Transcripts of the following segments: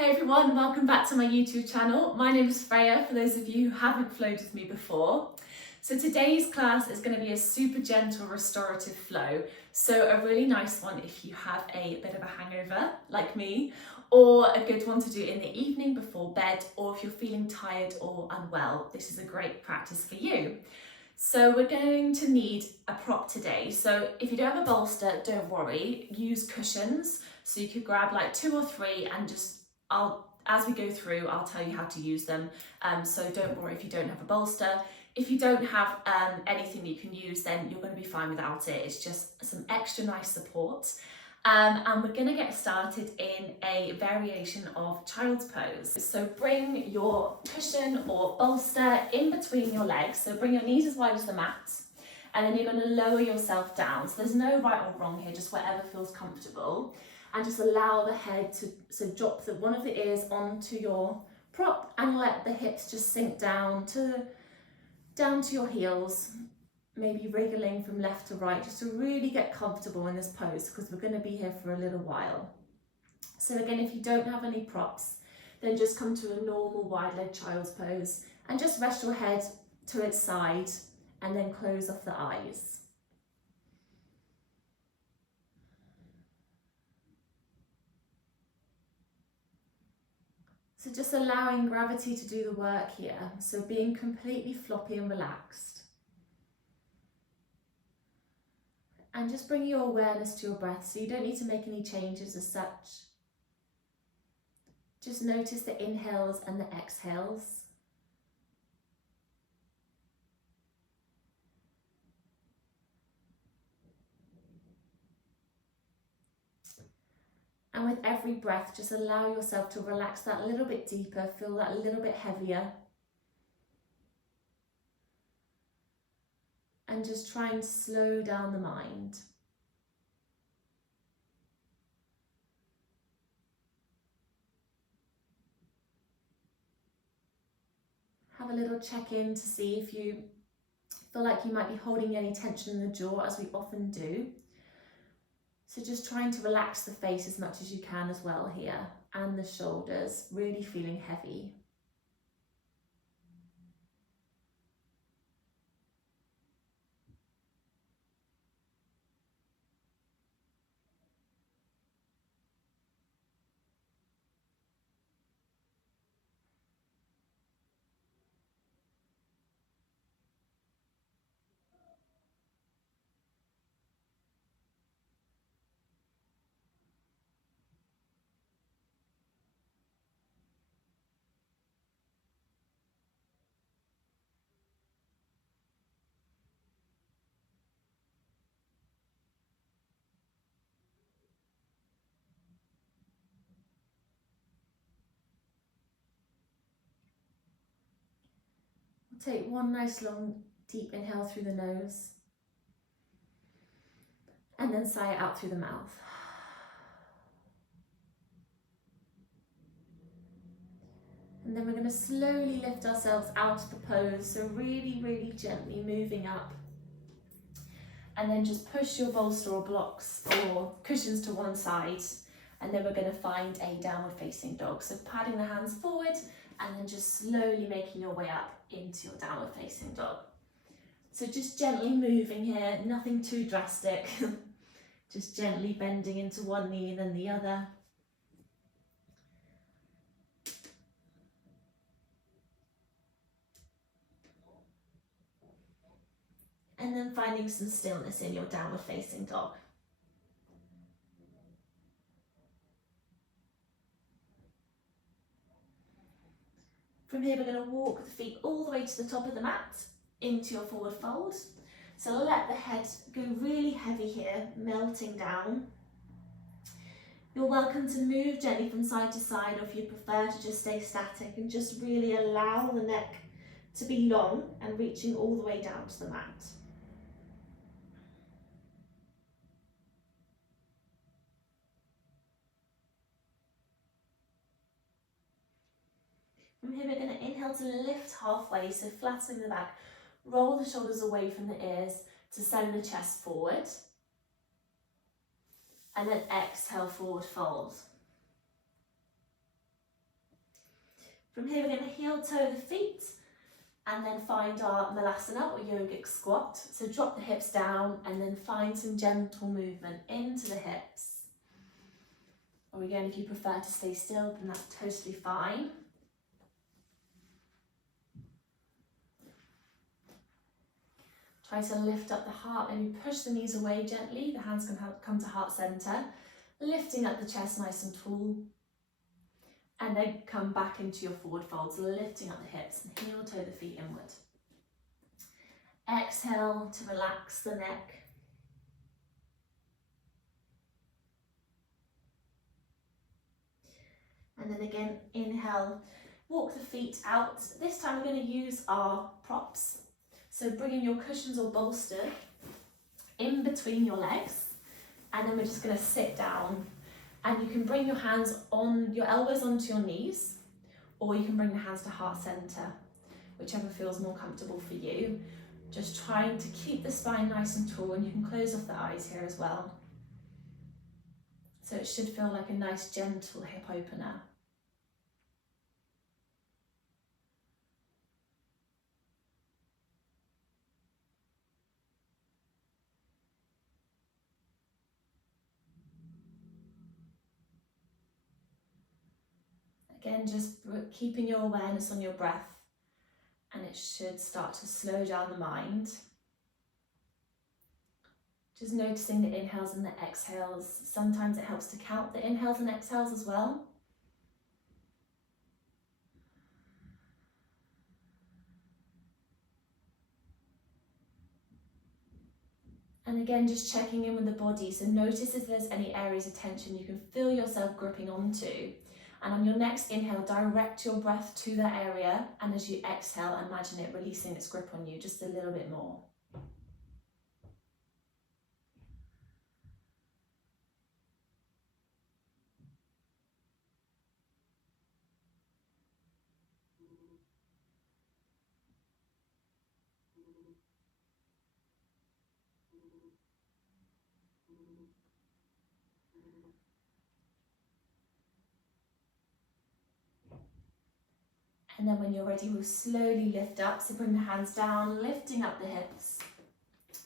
Hey everyone, welcome back to my YouTube channel. My name is Freya, for those of you who haven't flowed with me before. So today's class is going to be a super gentle restorative flow. So a really nice one if you have a bit of a hangover, like me, or a good one to do in the evening before bed, or if you're feeling tired or unwell, this is a great practice for you. So we're going to need a prop today. So if you don't have a bolster, don't worry, use cushions. So you could grab like 2 or 3 and just as we go through, I'll tell you how to use them. So don't worry if you don't have a bolster. If you don't have anything you can use, then you're going to be fine without it. It's just some extra nice support. And we're going to get started in a variation of child's pose. So bring your cushion or bolster in between your legs. So bring your knees as wide as the mat. And then you're going to lower yourself down. So there's no right or wrong here, just whatever feels comfortable. And just allow the head to drop one of the ears onto your prop and let the hips just sink down to your heels, maybe wriggling from left to right, just to really get comfortable in this pose because we're going to be here for a little while. So again, if you don't have any props, then just come to a normal wide leg child's pose and just rest your head to its side and then close off the eyes. So just allowing gravity to do the work here. So being completely floppy and relaxed. And just bring your awareness to your breath. So you don't need to make any changes as such. Just notice the inhales and the exhales. And with every breath, just allow yourself to relax that a little bit deeper, feel that a little bit heavier. And just try and slow down the mind. Have a little check-in to see if you feel like you might be holding any tension in the jaw, as we often do. So just trying to relax the face as much as you can as well here, and the shoulders, really feeling heavy. Take one nice long deep inhale through the nose and then sigh it out through the mouth. And then we're going to slowly lift ourselves out of the pose, so really, really gently moving up. And then just push your bolster or blocks or cushions to one side, and then we're going to find a downward facing dog. So padding the hands forward and then just slowly making your way up into your downward facing dog. So just gently moving here, nothing too drastic. Just gently bending into one knee and then the other. And then finding some stillness in your downward facing dog. From here, we're going to walk the feet all the way to the top of the mat into your forward fold. So let the head go really heavy here, melting down. You're welcome to move gently from side to side, or if you prefer to just stay static and just really allow the neck to be long and reaching all the way down to the mat. From here, we're going to inhale to lift halfway, so flattening the back. Roll the shoulders away from the ears to send the chest forward. And then exhale, forward fold. From here, we're going to heel toe the feet and then find our malasana or yogic squat. So drop the hips down and then find some gentle movement into the hips. Or again, if you prefer to stay still, then that's totally fine. Try to lift up the heart, maybe push the knees away gently. The hands can come to heart center, lifting up the chest nice and tall. And then come back into your forward fold, so lifting up the hips and heel toe the feet inward. Exhale to relax the neck. And then again, inhale, walk the feet out. This time we're going to use our props. So bringing your cushions or bolster in between your legs, and then we're just going to sit down. And you can bring your hands on, your elbows onto your knees, or you can bring the hands to heart center, whichever feels more comfortable for you. Just trying to keep the spine nice and tall, and you can close off the eyes here as well. So it should feel like a nice gentle hip opener. Again, just keeping your awareness on your breath, and it should start to slow down the mind. Just noticing the inhales and the exhales. Sometimes it helps to count the inhales and exhales as well. And again, just checking in with the body. So notice if there's any areas of tension you can feel yourself gripping onto. And on your next inhale, direct your breath to that area. And as you exhale, imagine it releasing its grip on you just a little bit more. And then when you're ready, we'll slowly lift up. So bring the hands down, lifting up the hips.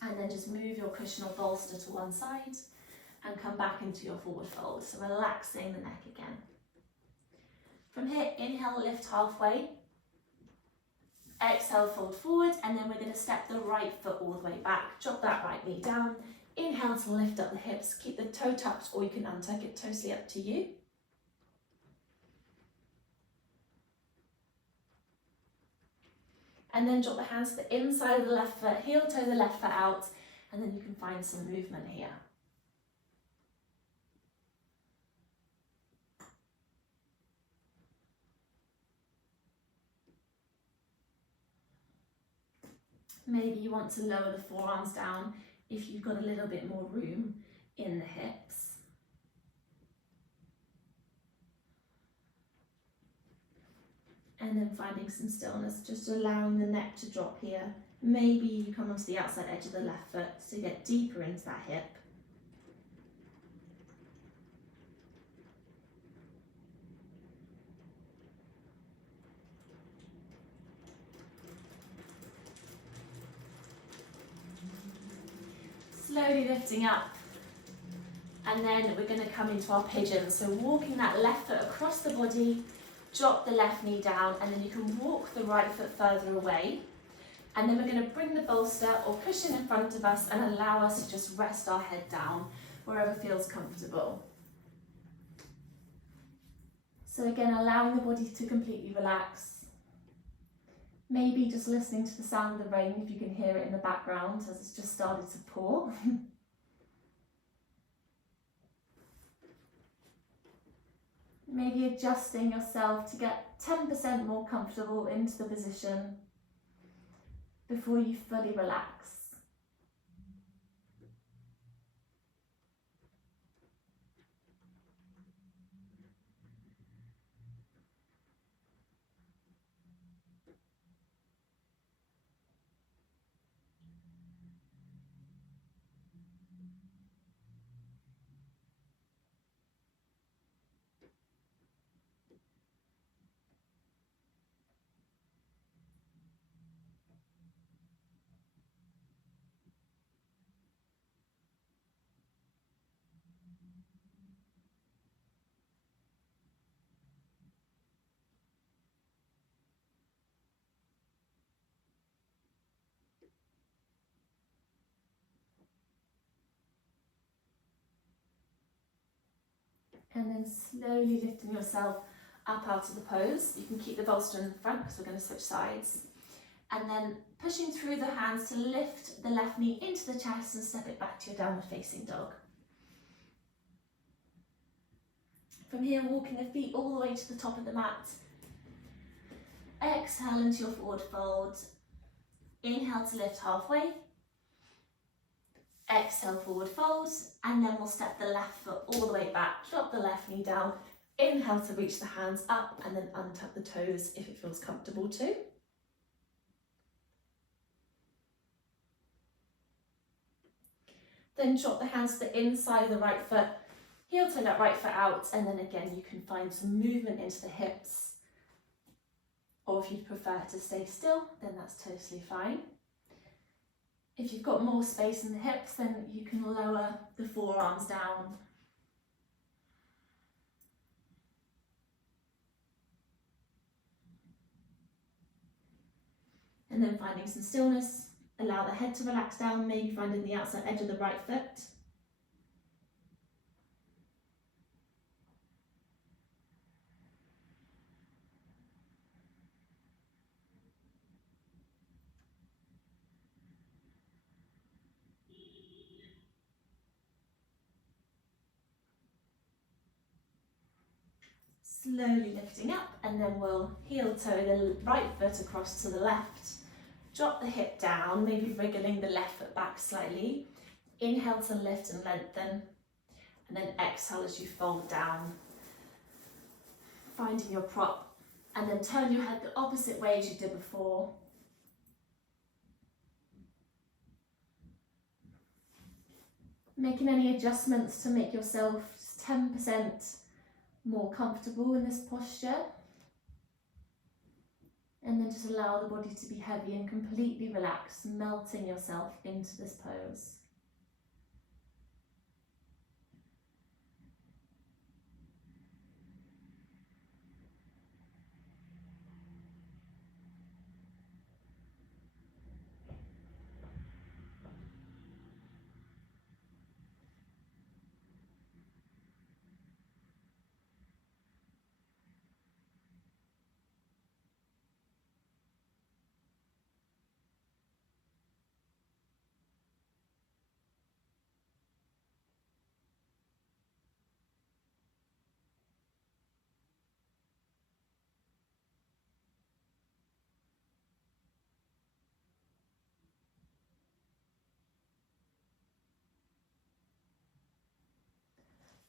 And then just move your cushion or bolster to one side and come back into your forward fold. So relaxing the neck again. From here, inhale, lift halfway. Exhale, fold forward. And then we're going to step the right foot all the way back. Drop that right knee down. Inhale to lift up the hips. Keep the toe tucked, or you can untuck it, totally up to you. And then drop the hands to the inside of the left foot, heel toe the left foot out, and then you can find some movement here. Maybe you want to lower the forearms down if you've got a little bit more room in the hips. And then finding some stillness, just allowing the neck to drop here. Maybe you come onto the outside edge of the left foot to get deeper into that hip. Slowly lifting up. And then we're going to come into our pigeon. So walking that left foot across the body, drop the left knee down, and then you can walk the right foot further away. And then we're going to bring the bolster or cushion in front of us and allow us to just rest our head down wherever feels comfortable. So again, allowing the body to completely relax. Maybe just listening to the sound of the rain, if you can hear it in the background as it's just started to pour. Maybe adjusting yourself to get 10% more comfortable into the position before you fully relax. And then slowly lifting yourself up out of the pose. You can keep the bolster in the front because we're going to switch sides. And then pushing through the hands to lift the left knee into the chest and step it back to your downward facing dog. From here, walking the feet all the way to the top of the mat. Exhale into your forward fold. Inhale to lift halfway. Exhale, forward fold. And then we'll step the left foot all the way back. Drop the left knee down. Inhale to reach the hands up and then untuck the toes if it feels comfortable too. Then drop the hands to the inside of the right foot. Heel toe that right foot out, and then again you can find some movement into the hips. Or if you'd prefer to stay still, then that's totally fine. If you've got more space in the hips, then you can lower the forearms down. And then finding some stillness, allow the head to relax down, maybe finding the outside edge of the right foot. Slowly lifting up, and then we'll heel toe the right foot across to the left. Drop the hip down, maybe wriggling the left foot back slightly. Inhale to lift and lengthen, and then exhale as you fold down, finding your prop, and then turn your head the opposite way as you did before. Making any adjustments to make yourself 10% more comfortable in this posture. And then just allow the body to be heavy and completely relaxed, melting yourself into this pose.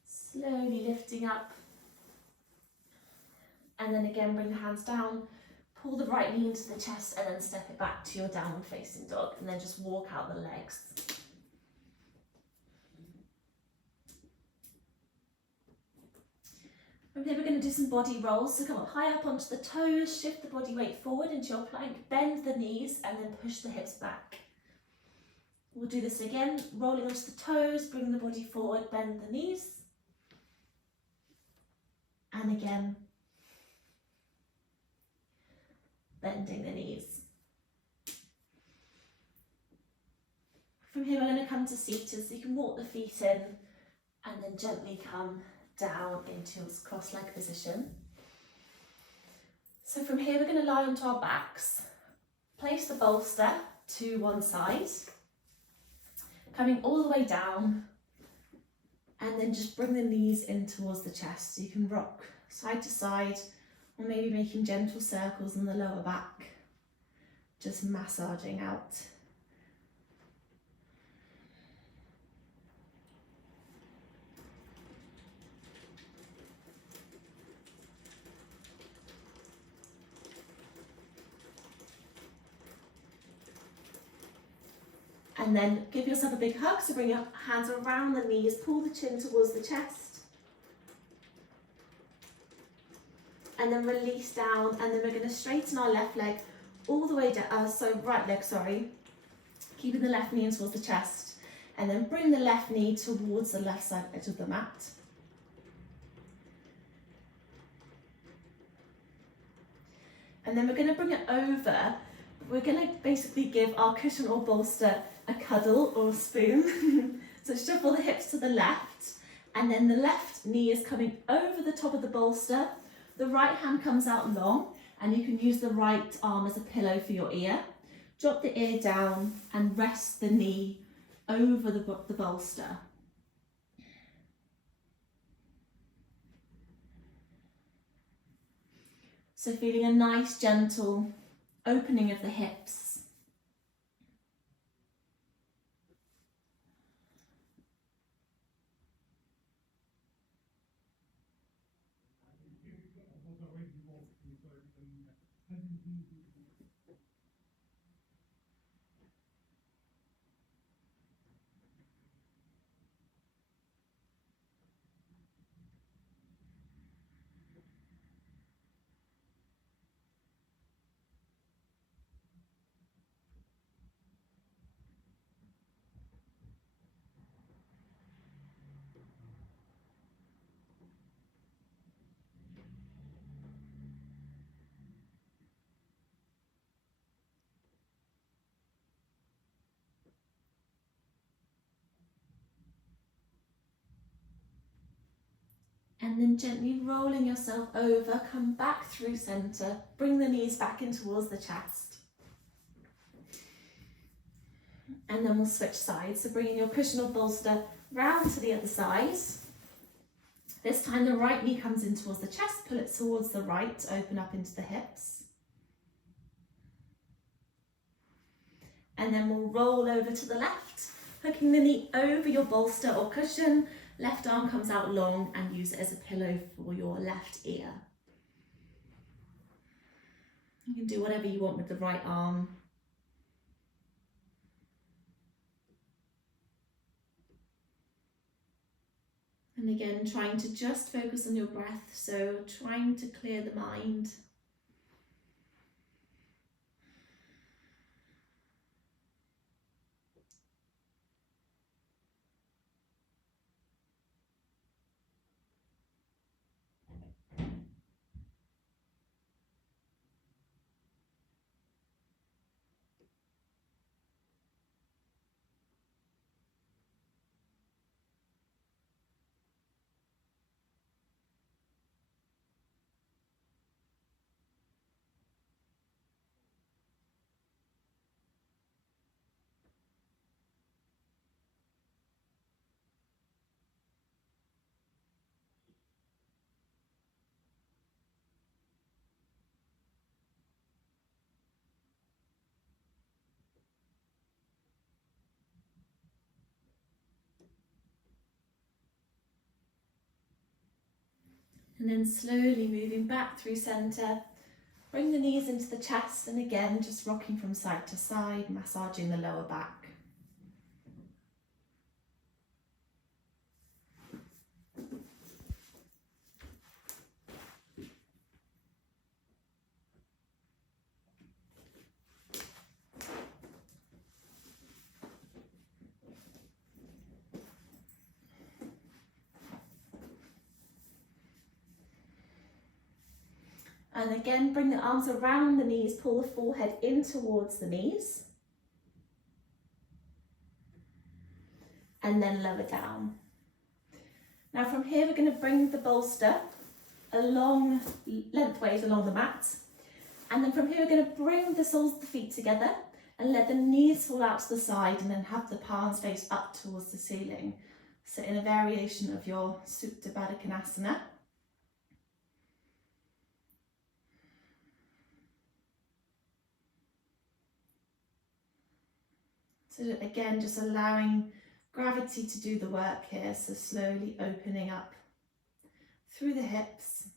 Slowly lifting up, and then again bring the hands down, pull the right knee into the chest and then step it back to your downward facing dog, and then just walk out the legs. From here we're going to do some body rolls, so come up high up onto the toes, shift the body weight forward into your plank, bend the knees and then push the hips back. We'll do this again, rolling onto the toes, bring the body forward, bend the knees. And again, bending the knees. From here we're going to come to seated, so you can walk the feet in and then gently come down into cross-leg position. So from here we're going to lie onto our backs, place the bolster to one side, coming all the way down, and then just bring the knees in towards the chest. So you can rock side to side, or maybe making gentle circles in the lower back, just massaging out. And then give yourself a big hug, so bring your hands around the knees, pull the chin towards the chest. And then release down, and then we're going to straighten our left leg all the way down, right leg, sorry. Keeping the left knee in towards the chest. And then bring the left knee towards the left side edge of the mat. And then we're going to bring it over. We're going to basically give our cushion or bolster a cuddle or a spoon. So shuffle the hips to the left And then the left knee is coming over the top of the bolster. The right hand comes out long, and you can use the right arm as a pillow for your ear. Drop the ear down and rest the knee over the bolster. So feeling a nice gentle opening of the hips. And then gently rolling yourself over, come back through centre, bring the knees back in towards the chest. And then we'll switch sides, so bringing your cushion or bolster round to the other side. This time the right knee comes in towards the chest, pull it towards the right, open up into the hips. And then we'll roll over to the left, hooking the knee over your bolster or cushion. Left arm comes out long and use it as a pillow for your left ear. You can do whatever you want with the right arm. And again, trying to just focus on your breath, so trying to clear the mind. And then slowly moving back through centre, bring the knees into the chest, and again just rocking from side to side, massaging the lower back. And again, bring the arms around the knees, pull the forehead in towards the knees. And then lower down. Now from here, we're going to bring the bolster along, lengthways along the mat. And then from here, we're going to bring the soles of the feet together and let the knees fall out to the side, and then have the palms face up towards the ceiling. So in a variation of your Supta Baddha Konasana. So again, just allowing gravity to do the work here, so slowly opening up through the hips.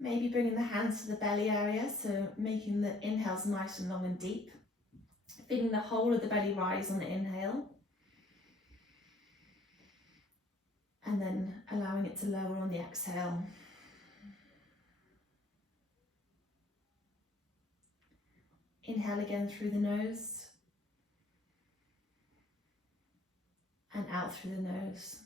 Maybe bringing the hands to the belly area, so making the inhales nice and long and deep. Feeling the whole of the belly rise on the inhale. And then allowing it to lower on the exhale. Inhale again through the nose and out through the nose.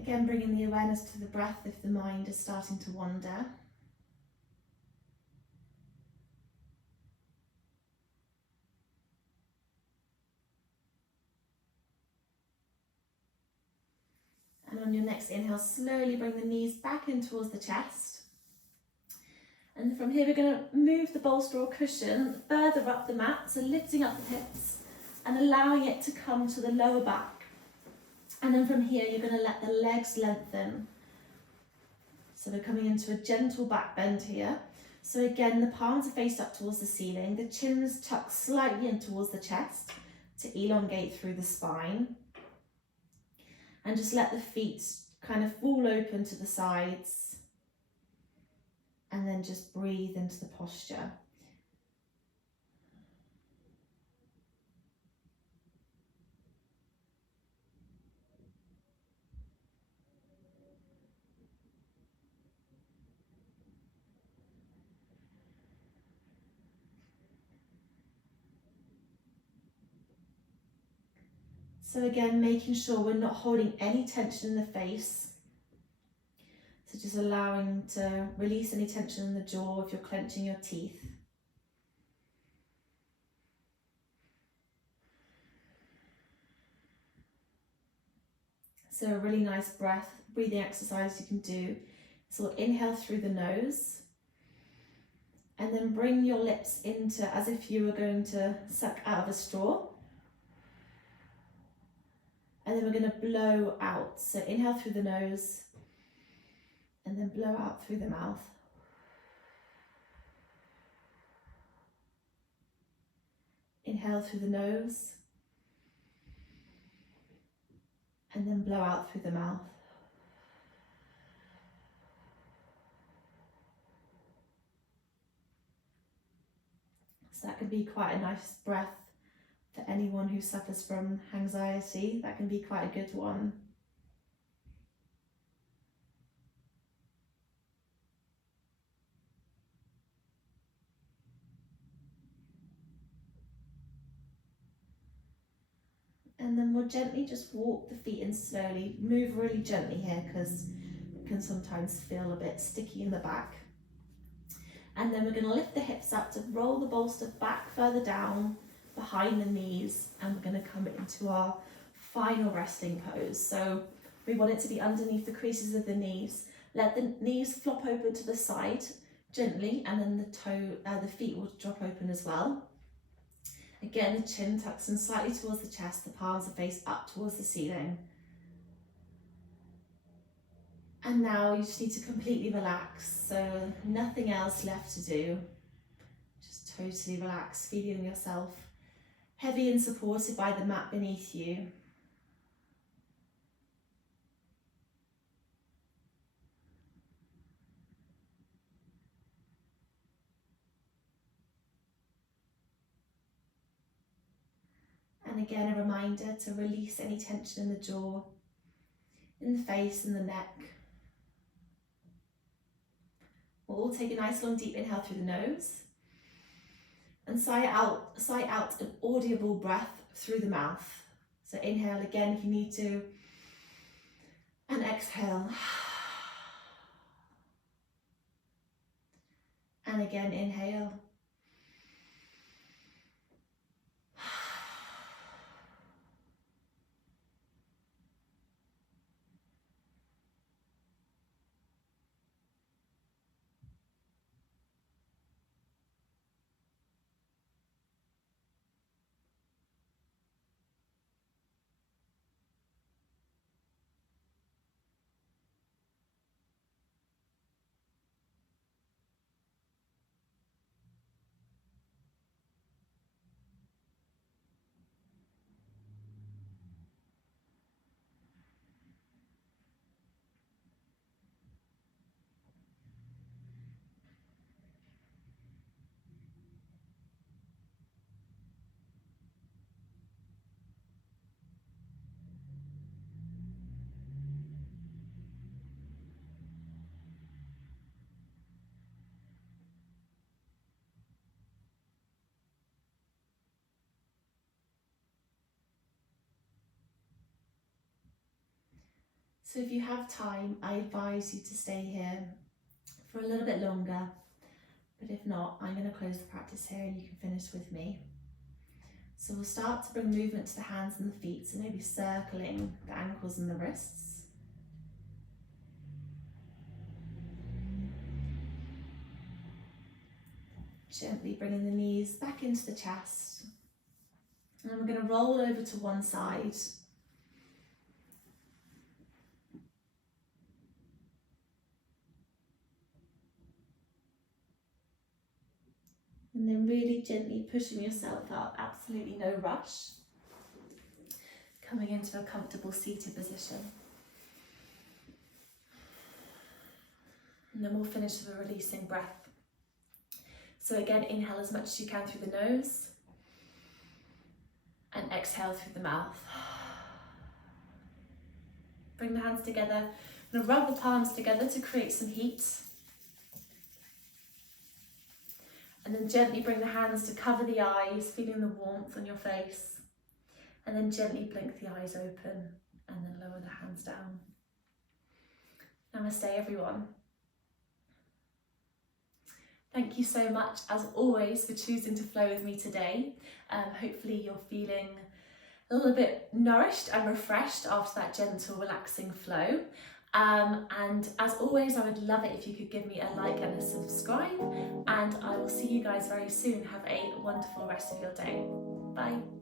Again, bringing the awareness to the breath if the mind is starting to wander. And on your next inhale, slowly bring the knees back in towards the chest. And from here, we're going to move the bolster or cushion further up the mat, so lifting up the hips and allowing it to come to the lower back. And then from here, you're going to let the legs lengthen. So we're coming into a gentle back bend here. So again, the palms are faced up towards the ceiling, the chin's tucked slightly in towards the chest to elongate through the spine. And just let the feet kind of fall open to the sides. And then just breathe into the posture. So again, making sure we're not holding any tension in the face. So just allowing to release any tension in the jaw if you're clenching your teeth. So a really nice breathing exercise you can do. So inhale through the nose and then bring your lips into as if you were going to suck out of a straw. And then we're going to blow out. So inhale through the nose and then blow out through the mouth. Inhale through the nose and then blow out through the mouth. So that can be quite a nice breath for anyone who suffers from anxiety. That can be quite a good one. And then we'll gently just walk the feet in slowly. Move really gently here because it can sometimes feel a bit sticky in the back. And then we're going to lift the hips up to roll the bolster back further down behind the knees. And we're going to come into our final resting pose. So we want it to be underneath the creases of the knees. Let the knees flop open to the side gently, and then the feet will drop open as well. Again, the chin tucks in slightly towards the chest, the palms are faced up towards the ceiling. And now you just need to completely relax, so nothing else left to do. Just totally relax, feeling yourself heavy and supported by the mat beneath you. And again, a reminder to release any tension in the jaw, in the face and the neck. We'll all take a nice long deep inhale through the nose and sigh out an audible breath through the mouth. So inhale again if you need to, and exhale. And again, inhale. So if you have time, I advise you to stay here for a little bit longer, but if not, I'm going to close the practice here and you can finish with me. So we'll start to bring movement to the hands and the feet, so maybe circling the ankles and the wrists. Gently bringing the knees back into the chest. And we're going to roll over to one side. And then really gently pushing yourself up, absolutely no rush. Coming into a comfortable seated position. And then we'll finish with a releasing breath. So again, inhale as much as you can through the nose and exhale through the mouth. Bring the hands together. I'm going to rub the palms together to create some heat. And then gently bring the hands to cover the eyes, feeling the warmth on your face. And then gently blink the eyes open and then lower the hands down. Namaste, everyone. Thank you so much, as always, for choosing to flow with me today. Hopefully you're feeling a little bit nourished and refreshed after that gentle, relaxing flow. And as always, I would love it if you could give me a like and a subscribe. And I will see you guys very soon. Have a wonderful rest of your day. Bye.